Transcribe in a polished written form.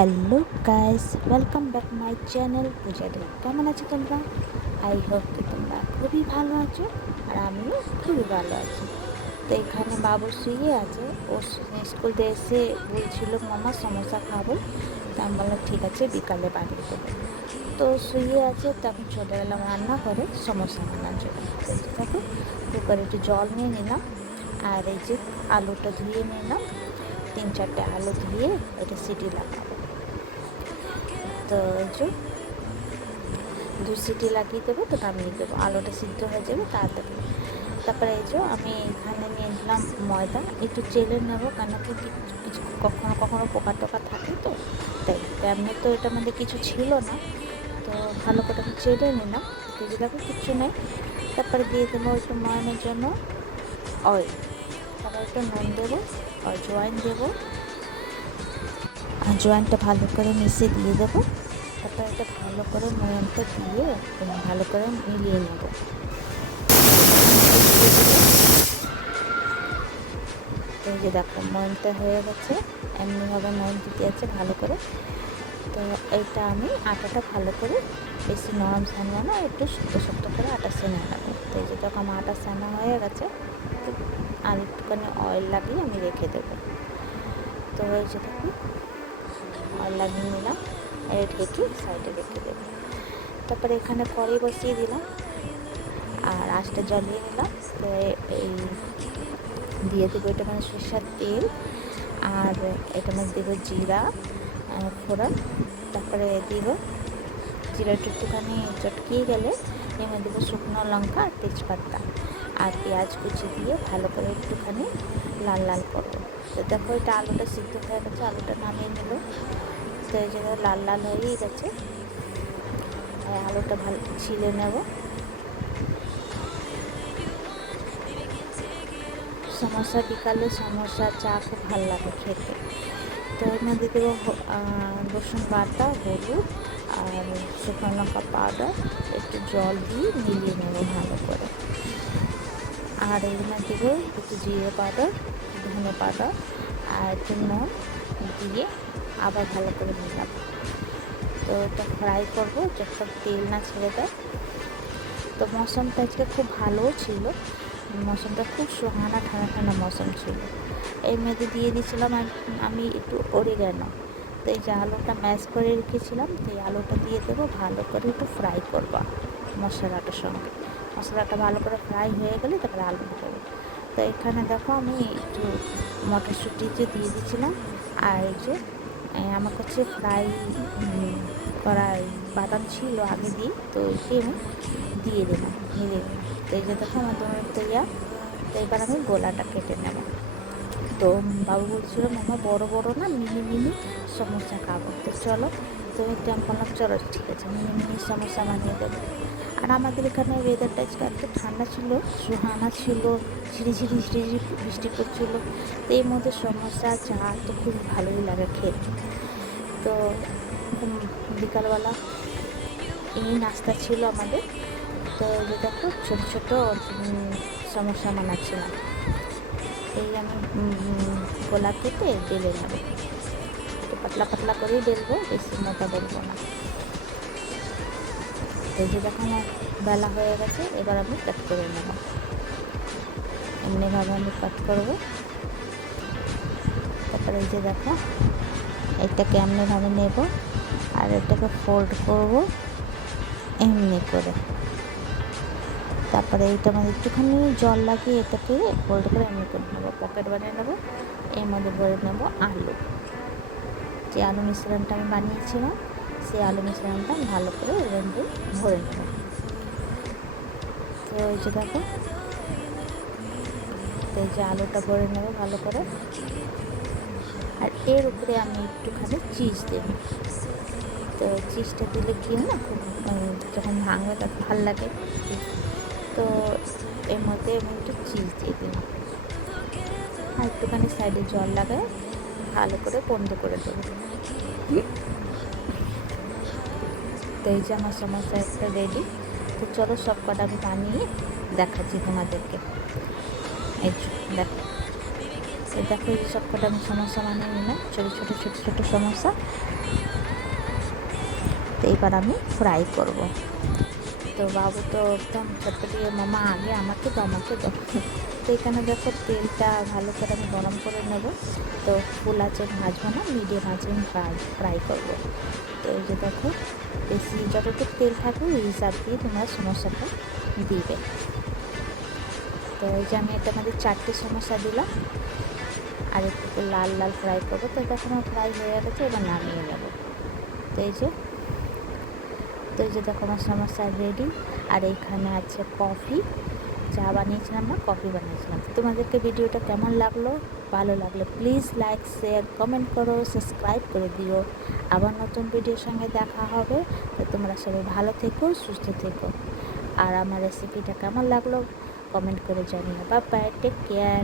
Hello guys, welcome back my channel Puja day. কেমন আছো তোমরা? আই হোপ কি তোমরা খুবই ভালো আছো, আর আমিও খুবই ভালো আছি। তো এখানে বাবু শুয়ে আছে। ও স্কুল থেকে এসে বলছিল মামা সমোসা খাবো। তা আমি বললাম ঠিক আছে, বিকালে বানিয়ে দেবো। তো শুয়ে আছে, তখন চলে গেলাম রান্না করে সমোসা বানানোর জন্য। তো দেখো, কুকারে একটু জল নিয়ে নিলাম, আর এই যে আলুটা ধুয়ে নিলাম। 3-4টে আলু ধুয়ে এটা সিটি লাগাবো। তো এই যে 2 সিটি লাগিয়ে দেবো, তো নামিয়ে দেবো। আলুটা সিদ্ধ হয়ে যাবে তাড়াতাড়ি। তারপরে এই যে আমি এখানে নিয়ে নিলাম ময়দা, একটু চেলে নেবো, কেন কি কিছু কখনো কখনো পোকা টোকা থাকে, তো তাই এমনি তো এটার মধ্যে কিছু ছিল না। তো ভালো করে আমি চেলে নিলাম, ভেজে দেখো কিচ্ছু নেই। তারপরে দিয়ে দেবো একটু ময়ানের জন্য অয়েল, তারপরে একটু নুন দেবো, জোয়াইন দেবো, আর জোয়ানটা ভালো করে মিশিয়ে দিয়ে দেবো। তারপর এটা ভালো করে ময়ানটা দিয়ে ভালো করে মিলিয়ে নেব। তো এই যে দেখো ময়ানটা হয়ে গেছে, এমনিভাবে ময়ান দিতে আছে ভালো করে। তো এইটা আমি আটাটা ভালো করে, বেশি নরম সানবো না, একটু শক্ত শক্ত করে আটা সেনে নেবো। তো এই যে দেখো আমার আটা সানা হয়ে গেছে, আর একটুখানি অয়েল লাগিয়ে আমি রেখে দেবো। তো এই যে দেখো অয়েল লাগিয়ে নিলাম, ঢেকে সাইডে রেখে দেবো। তারপরে এখানে কড়াই বসিয়ে দিলাম, আর আঁচটা জ্বালিয়ে নিলাম। তো এই দিয়ে দেবো এটা মানে সরষের তেল, আর এটা মধ্যে দেবো জিরা ফোড়ন। তারপরে দিব জিরা একটুখানি চটকিয়ে গেলে এর মধ্যে দেবো শুকনো লঙ্কা আর তেজপাতা, আর পেঁয়াজ কুচি দিয়ে ভালো করে একটুখানি লাল লাল করবো। তো দেখো এটা আলুটা সিদ্ধ হয়ে গেছে, আলুটা নামিয়ে নিল। তো এই যে লাল লাল হয়েই গেছে, আলুটা ভালো ছিলে নেব। সমোসা, বিকালে সমোসা চা খুব ভালো লাগে খেতে। তো এর মধ্যে দেবো রসুন বাটা, হলুদ আর শুকনো লঙ্কা পাউডার, একটু জল দিয়ে মিলিয়ে নেবো ভালো করে। আর এর মধ্যে দেবো একটু জিরে পাউডার, ধনে পাউডার আর একটু নুন দিয়ে আবার ভালো করে মিলাবো। তো এটা ফ্রাই করবো যখন তেল না ছেড়ে দেয়। তো মৌসুমটা আজকে খুব ভালোও ছিল, মৌসুমটা খুব সুহানা, ঠান্ডা ঠান্ডা মৌসুম ছিল। এর মধ্যে দিয়ে দিয়েছিলাম আমি একটু অরিগ্যানো। তো এই যে আলুটা ম্যাশ করে রেখেছিলাম, তো এই আলুটা দিয়ে দেবো, ভালো করে একটু ফ্রাই করবা মশলাটার সঙ্গে। মশলাটা ভালো করে ফ্রাই হয়ে গেলে তারপরে আলু দেবো। তো এখানে দেখো আমি একটু মটরশুঁটি যে দিয়ে দিয়েছিলাম, আর এই যে আমার কাছে ফ্রাই করা বাদাম ছিল আগে দিয়ে, তো এটি আমি দিয়ে দিলাম, মিলিয়ে দিলাম। তো এই যে দেখো আমার দোনো তৈয়া। তো এবার আমি গোলাটা কেটে নেব। তো বাবু বলছিল মামা বড় বড় না মিনি মিনি সমোসা খাবো। তো চলো, তো এটা আমি বললাম চলো ঠিক আছে, মিনি মিনি সমোসা বানিয়ে দেবো। আর আমাদের এখানে ওয়েদারটা আজকে এত ঠান্ডা ছিল, সুহানা ছিল, ঝিরিঝিরি ঝিরিঝিরি বৃষ্টি পড়ছিল। তো এর মধ্যে সমোসা চা তো খুব ভালোই লাগে খেতে। তো বিকালবেলা এই নাস্তা ছিল আমাদের। তো যে দেখো ছোটো ছোটো সমোসা বানাচ্ছিলাম। এই আমি গোলা কেটে বেলে নেব, একটু পাতলা পাতলা করেই বেলবো, বেশি মোটা বেলবো না। এই যে দেখো আমার বেলা হয়ে গেছে, এবার আমি কাট করে নেব। এমনিভাবে আমি কাট করবো। তারপরে এই যে দেখো এটাকে এমনিভাবে নেব, আর এটাকে ফোল্ড করব এমনি করে। তারপরে এইটা মধ্যে একটুখানি জল লাগিয়ে এটাকে ফোল্ড করে এমনি করে নেবো, পকেট বানিয়ে নেবো। এর মধ্যে ভরে নেবো আলু, যে আলু মিশ্রণটা আমি বানিয়েছিলাম সেই আলু মিশ্রণটা ভালো করে এর মধ্যে ভরে নেব। তো এই যে দেখো, তো এই যে আলুটা ভরে নেব ভালো করে, আর এর উপরে আমি একটুখানি চিজ দেব। তো চিজটা দিলে কি হয় না, খুব যখন ভাঙবে তখন ভালো লাগে। তো এর মধ্যে আমি একটু চিজ দিয়ে দিলাম, আর একটুখানি সাইডে জল লাগায় ভালো করে বন্ধ করে দেবো। তো এই যে আমার সমোসা একটা রেডি। তো চলো সব কটা আমি বানিয়ে দেখাচ্ছি তোমাদেরকে। এই দেখো, তো দেখো এই সব কটা আমি সমোসা বানিয়ে নিলাম, ছোটো ছোটো ছোটো ছোটো সমোসা। এবার আমি ফ্রাই করব। তো বাবু তো একদম চটপটিয়ে, মামা আগে আমাকে দাও, আমাকে দাও। তো এখানে দেখো তেলটা ভালো করে আমি গরম করে নেব। তো ফুল আঁচে ভাজবো না, মিডিয়াম আঁচে আমি ফ্রাই করবো। তো এই যে দেখো, বেশি যতটুকু তেল থাকবে ওই হিসাব দিয়ে তোমরা সমোসাটা দিবে। তো এই যে আমি এটা মধ্যে 4টে সমোসা দিলাম, আর একটু লাল লাল ফ্রাই করবো। তো দেখো আমার ফ্রাই হয়ে গেছে, এবার নামিয়ে নেব। তো এই যে দেখো আমার সমোসা রেডি। আর এইখানে আছে কফি, চা বানিয়েছিলাম না, কফি বানিয়েছিলাম। তোমাদেরকে ভিডিওটা কেমন লাগলো? ভালো লাগলে প্লিজ লাইক, শেয়ার, কমেন্ট করো, সাবস্ক্রাইব করে দিও। আবার নতুন ভিডিওর সঙ্গে দেখা হবে। তো তোমরা সবাই ভালো থেকো, সুস্থ থেকো। আর আমার রেসিপিটা কেমন লাগলো কমেন্ট করে জানিও। Bye bye, take care.